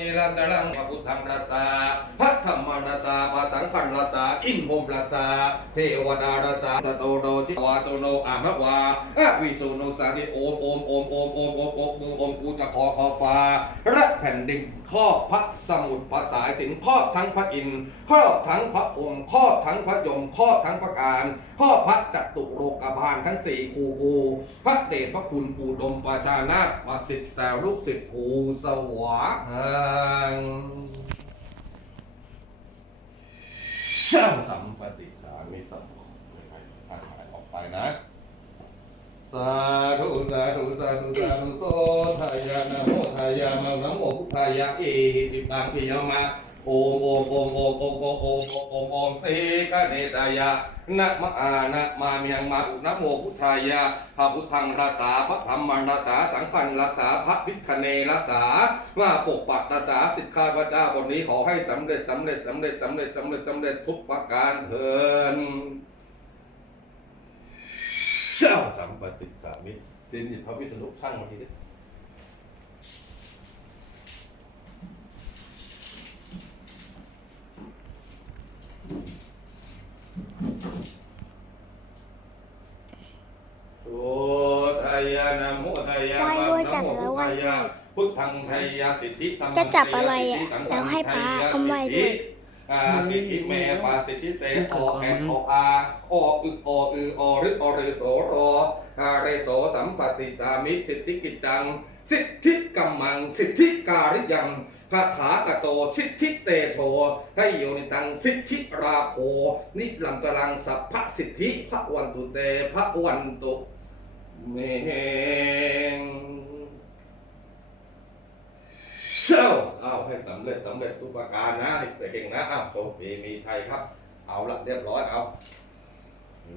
นิรันตรังพระพุทธังรัสสาพระธรรมรัสาพระสังฆรัสาอินพรมรัสาเทวดารัสาตโตโนทิวาโตโนอามะวาอะวิสุโนสาธิโอมโอมโอมโอมโอมโอมโอมโอมโอมกูจะขอขอฟ้าและแผ่นดินครอบพระสมุทรภาษาสิงครอบทั้งพระอินทร์ครอบทั้งพระองค์ครอบทั้งพระยมครอบทั้งพระการครอบพระจัตุโลกบาลทั้งสี่คูคูพระเดชพระคุณปูดมประชานาประสิทธิ์แต่ลูกศิษย์ภูสวาหังช่างสัมปติสามิสัมโฆไม่ไปทาหายออกไปนะ สาธุสาธุสาธุสาธุโสทายานะโมทายามังนะโมพุทธายะเอติปังพิยมะ โอมโอมโอมโอมโอมโอมโอมโอมโอมเสกเนตายะนะมะอานะมาเมียงมาอุนะโมพุทธายะพระพุทธังรักษาพระธรรมันรักษาสังฆังรักษาพระพิคเนรักษาว่าปกปักรักษาสิทธิข้าพเจ้าบทนี้ขอให้สำเร็จสำเร็จสำเร็จสำเร็จสำเร็จสำเร็จทุกประการเถินเจ้าสัมปติสามิตรเจนหยิบพระวิษณุช่างมาทีนี้สุทายานะมุทายา ไหว้ด้วยจัด นะโม แล้วไหว้ พุทธา ยาด้วยพุทธังไทยาสิทธิธรรมังจะจับอะไรอะสิทธิสังฆังแล้วให้พระไทยก็ไหว้ด้วยสิทธิอ่าสิทธิเมปาสิทธิเตโอแอนโออาโออึโออือโอรึโอรึโสโรอาเรโสสัมปติสามิสิทธิกิจจัง สิทธิกัมมัง สิทธิการิยังพระถากโตสิทธิเตโชให้โยนิตังสิทธิราโภนิรันตรังสัพพสิทธิพระวันตุเตพระวันตุเมง เช่า เอาให้สำเร็จสำเร็จทุกประการนะเด็กเก่งนะอ้าวโชคดีมีชัยครับ เอาละเรียบร้อยเอาอ